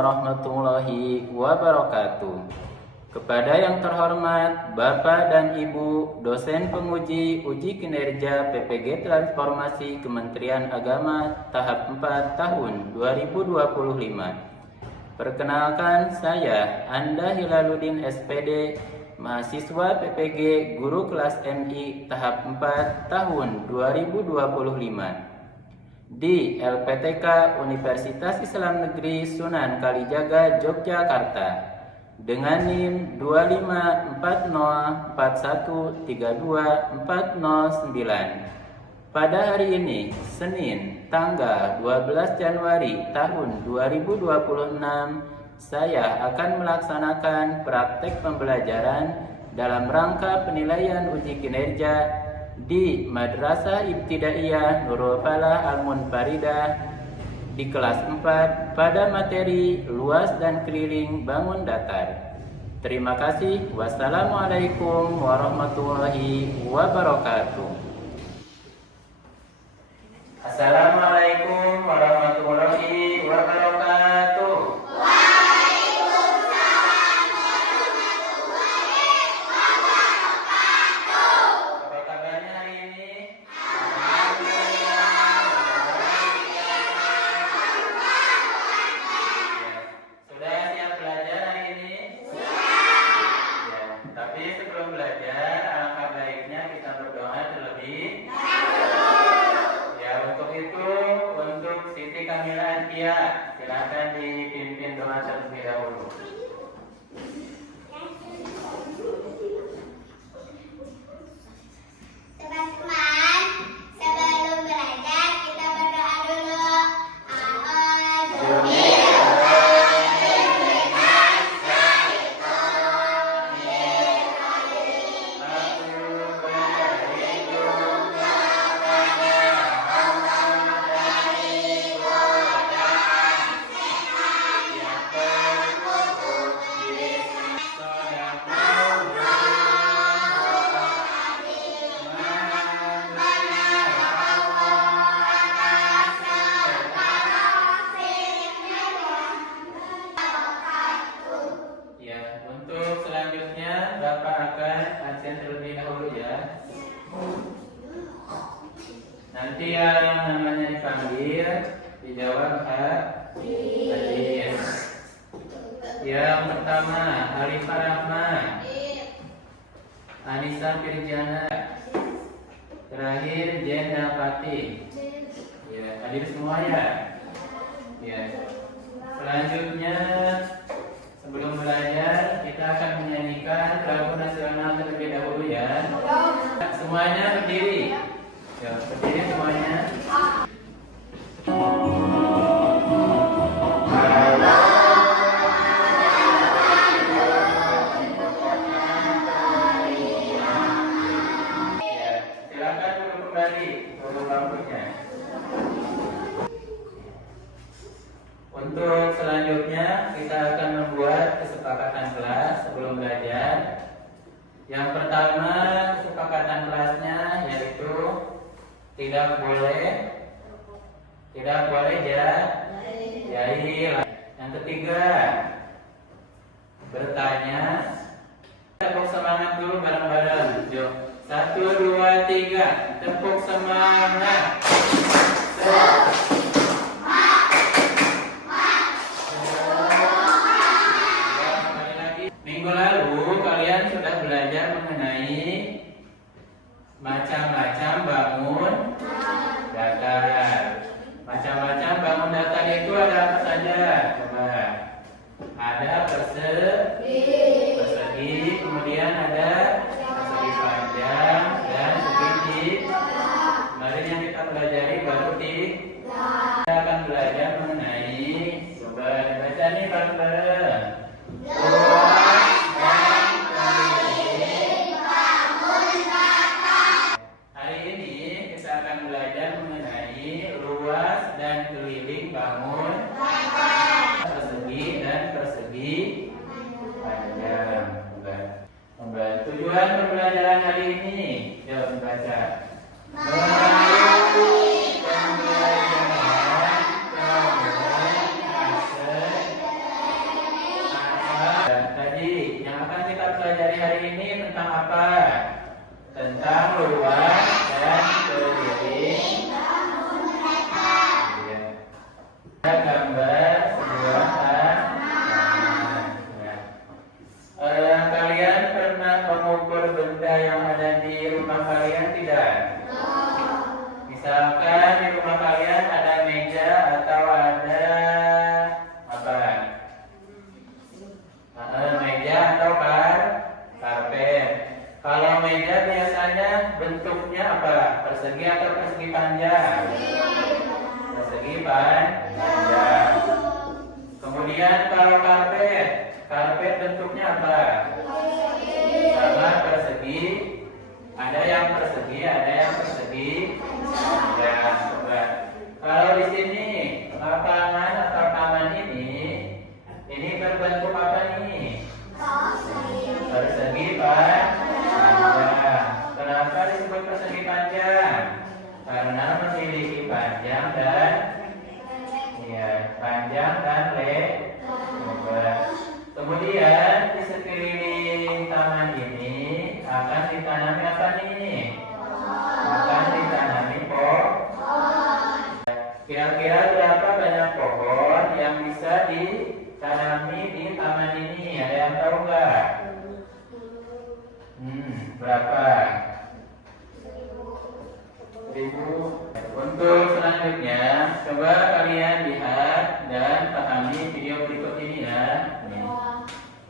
warahmatullahi wabarakatuh. Kepada yang terhormat Bapak dan Ibu dosen penguji uji kinerja PPG Transformasi Kementerian Agama tahap 4 tahun 2025. Perkenalkan, saya Anda Hilaluddin SPD, mahasiswa PPG Guru Kelas MI tahap 4 tahun 2025 di LPTK Universitas Islam Negeri Sunan Kalijaga, Yogyakarta dengan NIM 2540413249. Pada hari ini, Senin, tanggal 12 Januari tahun 2026, saya akan melaksanakan praktek pembelajaran dalam rangka penilaian uji kinerja di Madrasah Ibtidaiyah Nurul Falah Al-Munfaridah di kelas 4 pada materi luas dan keliling bangun datar. Terima kasih. Wassalamualaikum warahmatullahi wabarakatuh. Assalamualaikum warahmatullahi wabarakatuh. Silakan dipimpin doa terlebih dahulu. Teman-teman, sebelum belajar kita berdoa dulu. Untuk selanjutnya Bapak akan absen terlebih dahulu ya. Nanti yang namanya dipanggil dijawab hadir. Yang pertama Arifah Rahma, Anissa Firjana, terakhir Jenda Pati. Ya, hadir semua ya. Ya. Selanjutnya sebelum belajar, kita akan menyanyikan lagu nasional terlebih dahulu ya. Semuanya berdiri. Ya, berdiri semuanya. Ya, silakan duduk kembali untuk bangkunya. Untuk selanjutnya kita akan membuat kesepakatan kelas sebelum belajar. Yang pertama kesepakatan kelasnya yaitu tidak boleh jahil. Yang ketiga bertanya. Tepuk semangat dulu bareng-bareng. Yuk, 1, 2, 3, tepuk semangat. Minggu lalu kalian sudah belajar mengenai macam-macam bangun datar. Macam-macam bangun datar itu ada apa saja? Coba. Ada persegi, kemudian ada persegi panjang dan segitiga. Kemarin yang kita pelajari baru kita akan belajar mengenai, coba dibaca nih bareng-bareng. Hari ini kita akan belajar mengenai luas dan keliling bangun persegi dan persegi panjang. Tujuan pembelajaran hari ini, yuk dibaca. Melalui pembelajaran Jadi, yang akan kita pelajari hari ini tentang apa? Tentang luas dan keliling. Ya. Ada gambar sebuah taman. Ya. Kalian pernah mengukur benda yang ada di rumah kalian tidak? Misalkan di rumah kalian ada meja atau ada apa? Meja atau karpet. Kalau meja biasanya bentuknya apa? Persegi atau persegi panjang? Persegi panjang. Kemudian kalau karpet bentuknya apa? Sama persegi. Ada yang persegi, ada yang persegi. Ya, coba. Kalau di sini lapangan atau taman ini berbentuk apa nih? Persegi panjang. Kenapa disebut persegi panjang? Karena memiliki panjang dan lebar. Kemudian di sekeliling taman ini akan ditanami apa nih? Akan ditanami pohon. Kira-kira berapa banyak pohon yang bisa ditanami di taman ini? Ada yang tahu nggak? Berapa? 1000. Untuk selanjutnya, coba kalian lihat dan pahami video berikut ini ya.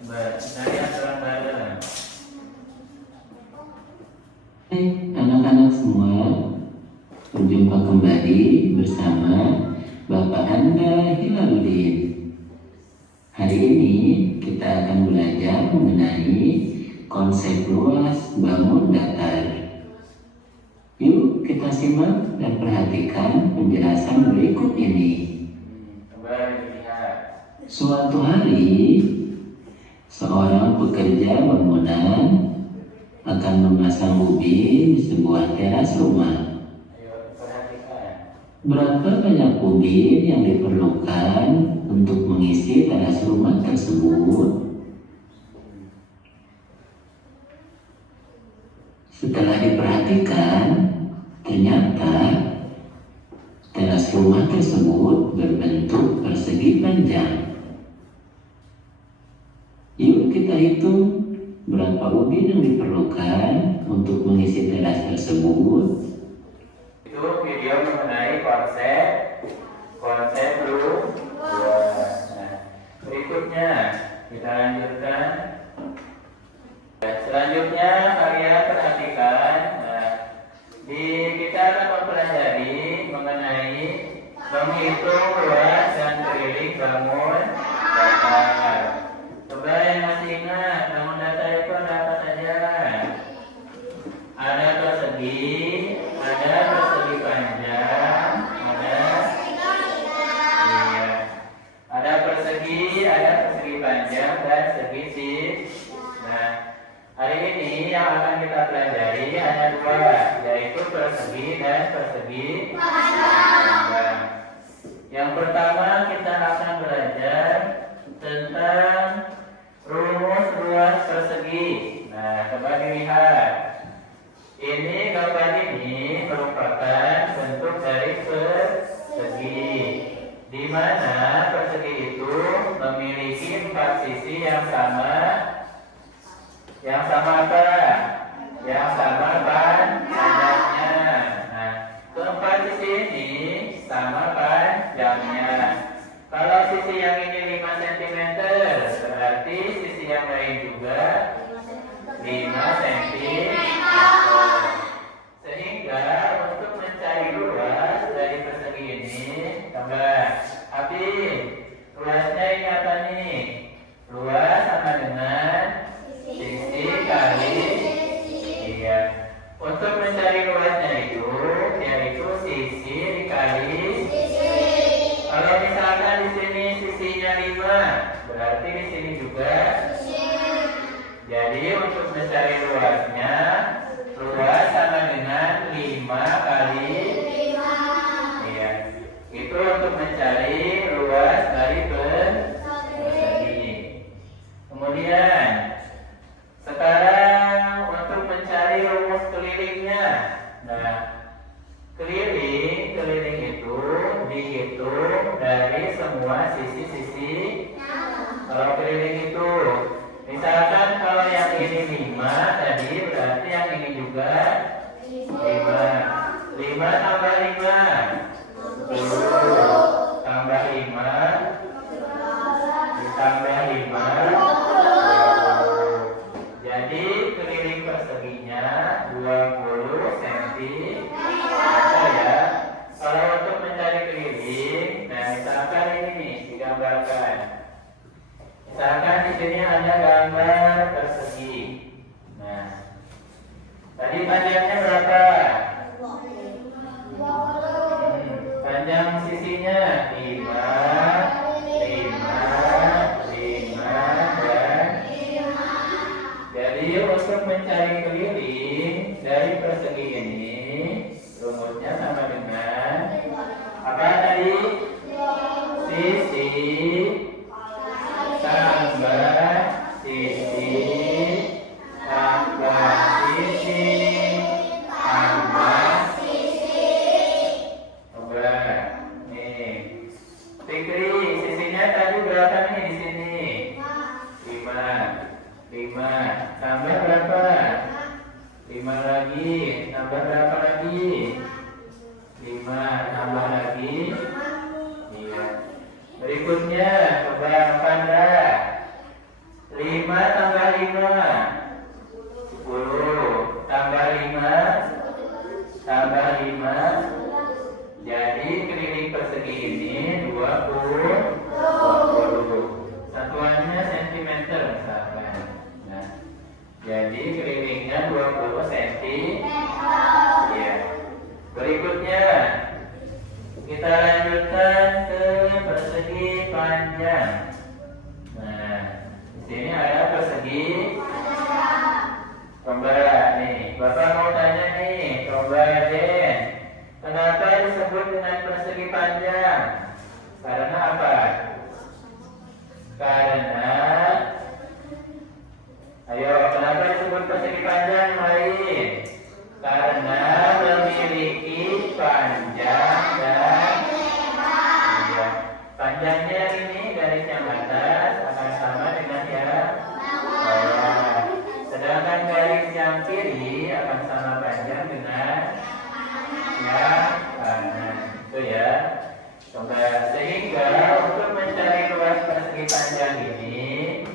Coba kita lihat bareng-bareng. Hai anak-anak semua, berjumpa kembali bersama Bapak Anda Hilaluddin. Hari ini kita akan belajar mengenai konsep luas bangun datar. Yuk kita simak dan perhatikan penjelasan berikut ini. Coba lihat. Suatu hari, seorang pekerja bangunan akan memasang ubin di sebuah teras rumah. Ayo perhatikan. Berapa banyak ubin yang diperlukan untuk mengisi teras rumah tersebut? Setelah diperhatikan, ternyata teras rumah tersebut berbentuk persegi panjang. Yuk kita hitung berapa ubin yang diperlukan untuk mengisi teras tersebut. Itu video mengenai konsep luas. Nah, berikutnya kita lanjutkan. Selanjutnya kalian perhatikan. Nah, kita akan mempelajari mengenai menghitung luas dan keliling bangun datar. Coba yang masih ingat, bangun datar itu ada apa saja? Ada persegi, ada persegi panjang, ada persegi panjang dan segisi. Nah, hari ini yang akan kita pelajari hanya dua, yaitu persegi dan persegi panjang. Yang pertama kita akan belajar tentang rumus luas persegi. Nah, coba dilihat. Ini gambar ini merupakan bentuk dari persegi, di mana persegi itu memiliki 4 sisi yang sama. Yang sama apa? Yang sama panjangnya. Nah, keempat sisi ini sama panjangnya. Kalau sisi yang ini 5 cm, berarti sisi yang lain juga 5 cm. Sehingga untuk mencari luas dari persegi ini, coba Abi, luasnya ini apa nih? Luas sama dengan sisi kali. Iya. Untuk mencari luasnya itu, yaitu sisi dikali. Kalau misalkan di sini sisinya 5, berarti di sini juga. Jadi untuk mencari luasnya, luas sama dengan 5 kali 5. Iya. Itu untuk mencari luas dari persegi. Kemudian persegi. Nah, tadi panjangnya berapa? Panjang sisinya 5, 5, 5, dan jadi untuk mencari keliling dari persegi ini, rumusnya sama dengan apa tadi? Sisi tambah sisi tambah sisi tambah coba nih Fikri, sisinya tadi berapa nih di sini? 5 tambah berapa? 5 lagi tambah berapa lagi? 5 tambah lagi. Iya. Berikutnya coba Pandra. 5 tambah 5 10 tambah 5 tambah 5. Jadi keliling persegi ini 20. Satuannya sentimeter misalkan. Nah, jadi kelilingnya 20 cm. Iya. Berikutnya kita lanjutkan ke persegi panjang. Nah, di sini ada persegi. Coba nih, Bapak mau tanya nih, coba Den, kenapa disebut dengan persegi panjang? Karena apa? Karena, ayo, kenapa disebut persegi panjang yang lain? Karena memiliki panjang dan iya. Panjangnya ini garis yang atas akan sama dengan yang bawah. Sedangkan garis yang kiri akan sama panjang dengan yang kanan. Itu ya. Coba sehingga untuk mencari luas persegi panjang ini,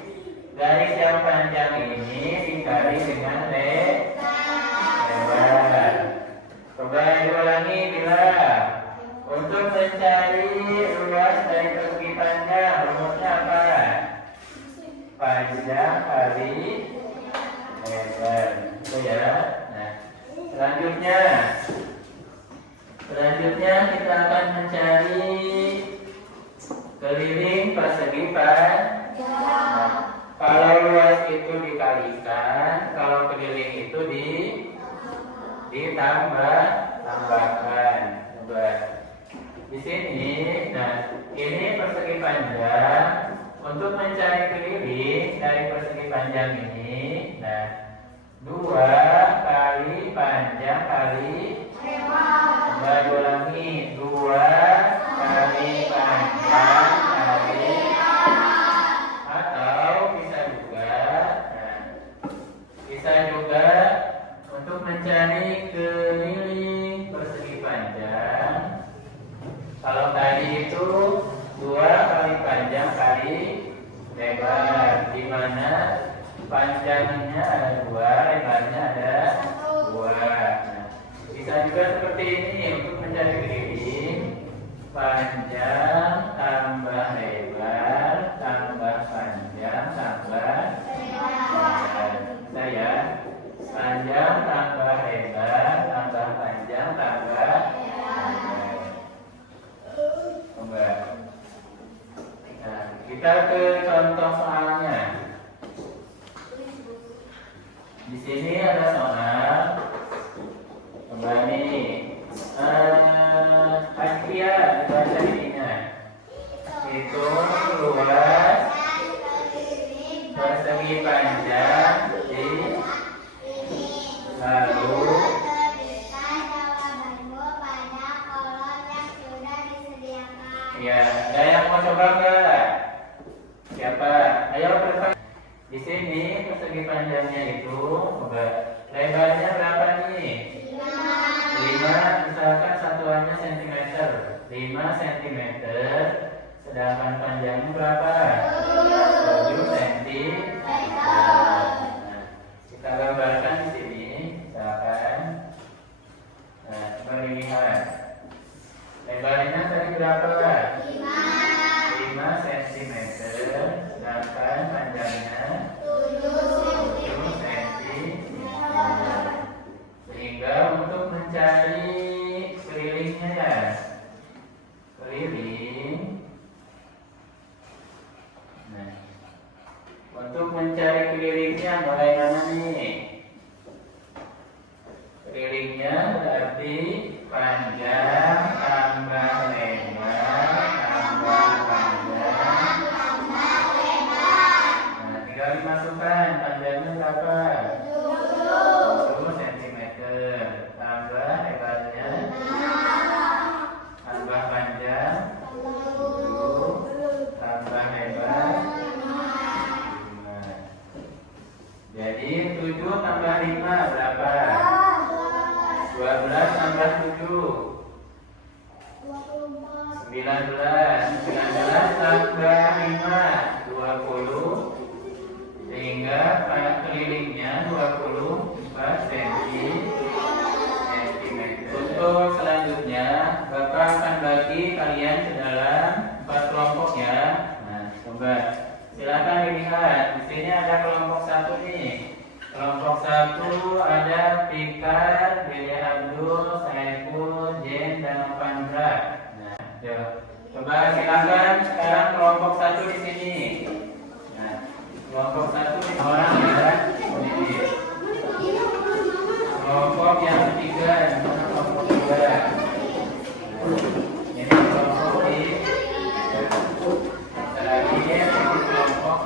garis yang panjang ini dikali dengan lebar. Coba diulangi bila untuk mencari luas dari persegi panjang, rumusnya apa? Panjang kali lebar. Itu ya. Nah, selanjutnya kita akan mencari keliling persegi panjang. Kalau luas itu dikalikan, kalau keliling itu ditambahkan. Coba di sini, nah ini persegi panjang. Untuk mencari keliling dari persegi panjang ini, nah 2 kali panjang kali coba ulangi 2 kali panjang kali atau bisa juga untuk mencari keliling persegi panjang. Kalau tadi itu 2 kali panjang kali lebar, di mana panjangnya ada 2, lebarnya ada 2. Nah, bisa juga seperti ini untuk mencari keliling panjang tambah lebar tambah panjang tambah lebar. Bisa ya? Panjang tambah lebar tambah panjang tambah lebar. Coba. Nah, kita ke contoh soalnya. Di sini ada soal. Coba nih. Adria, baca ininya. Hitung luas persegi panjang di lalu ya, ada yang mau coba nggak? Siapa? Ayo berapa? Di sini persegi panjangnya itu, coba lebarnya berapa nih? 5, misalkan satuannya cm. 5 cm. Sedangkan panjangnya berapa? 7 cm. Nah, kita gambarkan di sini, misalkan. Nah, coba dilihat. Lebarnya tadi berapa? 5 cm. Sedangkan panjangnya 7 mencari kelilingnya bagaimana nih? Kelilingnya berarti panjang tambah lebar tambah panjang. Nah, tinggal dimasukkan panjangnya berapa? 20 cm tambah lebarnya tambah panjang 10 tambah lebar 5. Jadi 7 tambah 5 berapa? 12 tambah 7 19 tambah 5 20 sehingga kelilingnya 24 cm. Untuk selanjutnya Bapak akan bagi kalian ke dalam 4 kelompok ya. Nah, coba silakan dilihat. Di sini ada kelompok 1 nih. Kelompok 1 ada Fikar, Billy Abdul, Saiful, Jen, dan Pandra. Nah, coba silakan sekarang kelompok 1 di sini. Nah, kelompok 1 di orang ya. Kelompok yang ketiga, mana kelompok 2? Ini kelompok di terakhir, ini kelompok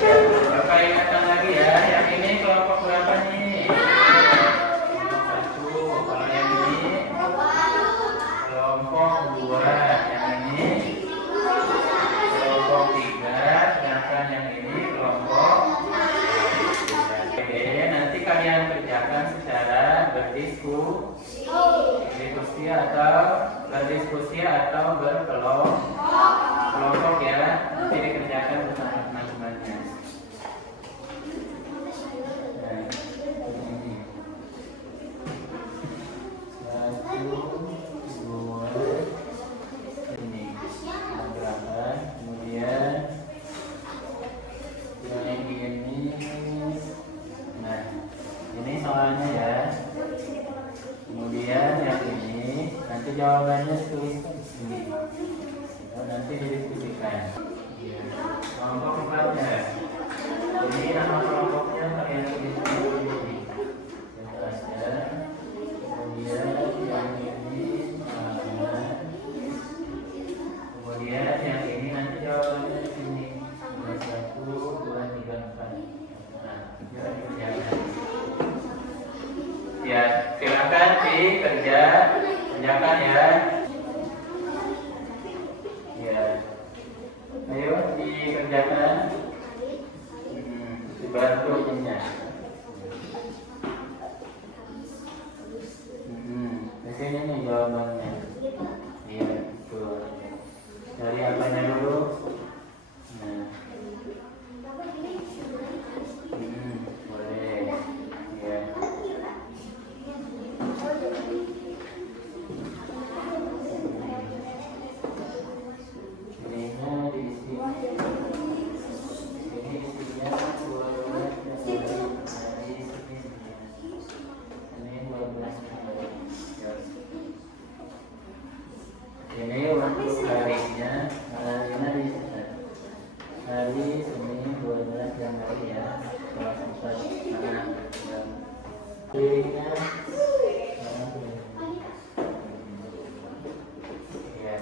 Bapak ingatkan lagi ya, yang ini kelompok berapa nih? Kelompok 1. Kalau yang ini kelompok 2, yang ini kelompok 3, sedangkan yang ini kelompok 3. Oke, nanti kalian kerjakan secara berdiskusi atau berkelompok ya. Nanti dikerjakan bersama teman-temannya. Nah, ini 1, 2, ini gerakan, kemudian yang ini. Nah, ini soalnya ya. Kemudian yang ini nanti jawabannya tuliskan di sini. Nanti didiskusikan. Kelompok 4 ya. Ini nama kelompoknya kalian tulis di sini. Jelas ya. Kemudian yang ini kemudian yang ini nanti jawabannya di sini. 1, 2, 3, 4. Nah, dikerjakan. Ya, silakan kerjakan ya. Ya, ayo dikerjakan. Dibantu ininya. Di sini nih jawabannya. Iya, betul. Dari apanya dulu? Nah. Boleh. Ya. Ini untuk harinya, hari Senin 12 Januari ya, kelas 4 pilihnya ya.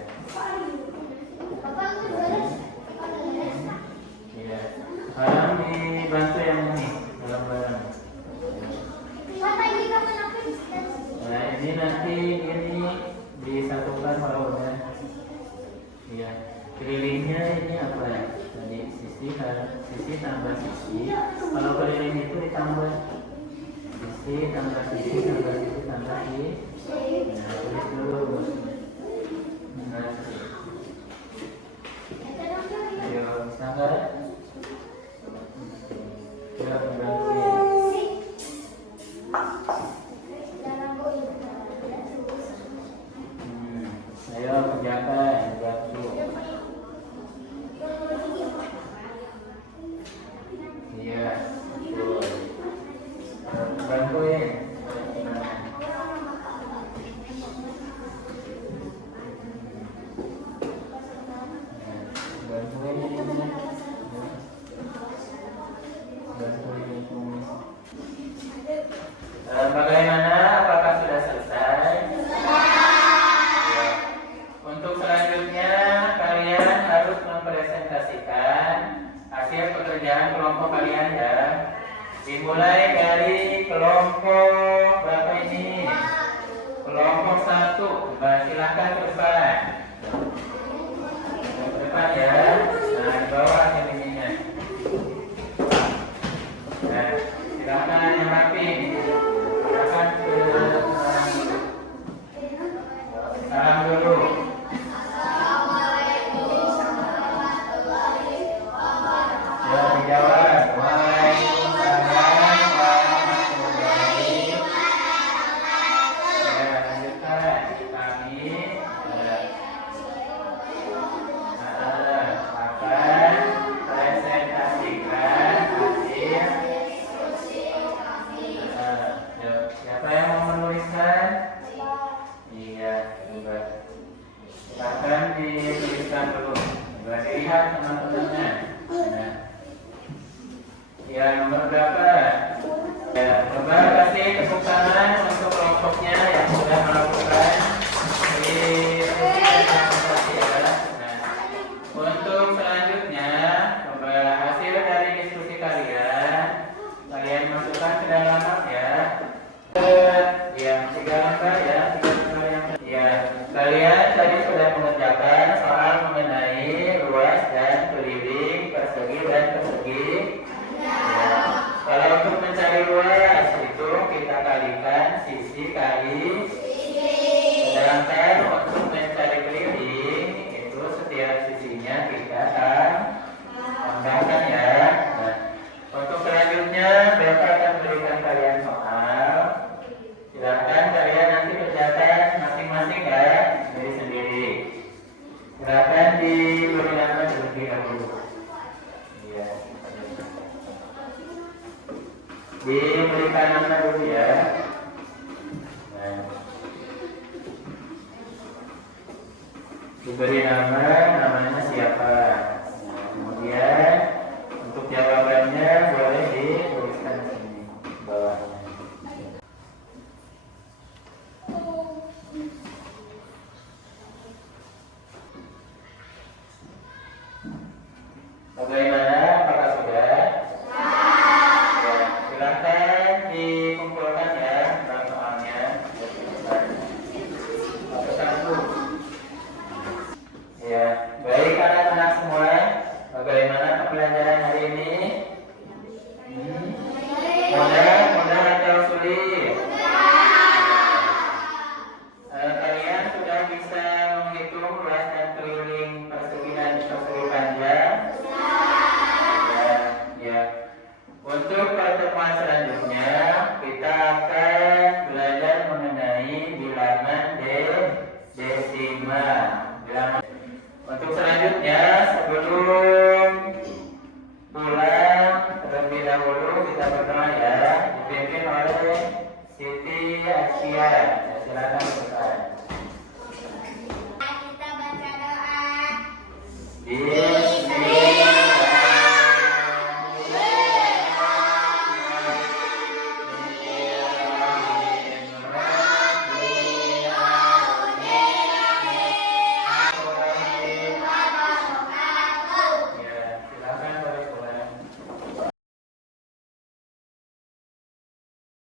Ya, sekarang dibantu yang ini dalam barang. Nah, ini nanti ini disatukan kalau udah. Ya, kelilingnya ini apa ya? Tadi sisi tambah sisi. Kalau keliling itu ditambah sisi tambah sisi tambah sisi tambah sisi. Nah, tulis dulu. Nah, ayo, bisa nggak? Ya, berarti. Ayo kerjakan, bantu. Iya, betul. Bantuin. Bagaimana? Apakah sudah selesai? Ya. Untuk selanjutnya kalian harus mempresentasikan hasil pekerjaan kelompok kalian ya. Dimulai dari kelompok berapa ini? Kelompok 1. Silahkan ke depan. Ke depan ya. Nah, di bawah hasil ininya. Nah, silahkan yang rapi. Silahkan ke salam dulu. Ya, dijawab. Waalaikumsalam warahmatullahi. Ya, lanjutkan. Kami akan presentasikan hasil. Siapa yang mau menuliskan? Iya, coba. Silahkan dituliskan dulu. Coba dilihat teman-temannya. Nah. Ya, nomor berapa? Ya, coba kasih tepuk tangan untuk kelompoknya yang sudah melakukan di presentasi ya. Nah, untuk selanjutnya, coba hasil dari diskusi kalian masukkan ke dalam map ya. Ya, 3 lembar ya, 3 lembar yang ya. Kalian tadi sudah mengerjakan soal mengenai luas dan keliling, persegi dan persegi. Kalau untuk mencari luas itu kita kalikan sisi kali. Sedangkan untuk mencari keliling itu setiap sisinya kita tambahkan ya. Nah, untuk selanjutnya Bapak akan berikan kalian soal. Silakan kalian nanti kerjakan masing-masing ya, sendiri-sendiri. Silakan diberi nama terlebih dahulu. Iya. Diberikan nama dulu ya. Nah. Diberi namanya siapa. Nah, kemudian untuk jawabannya boleh dituliskan di sini bawahnya. Bagaimana?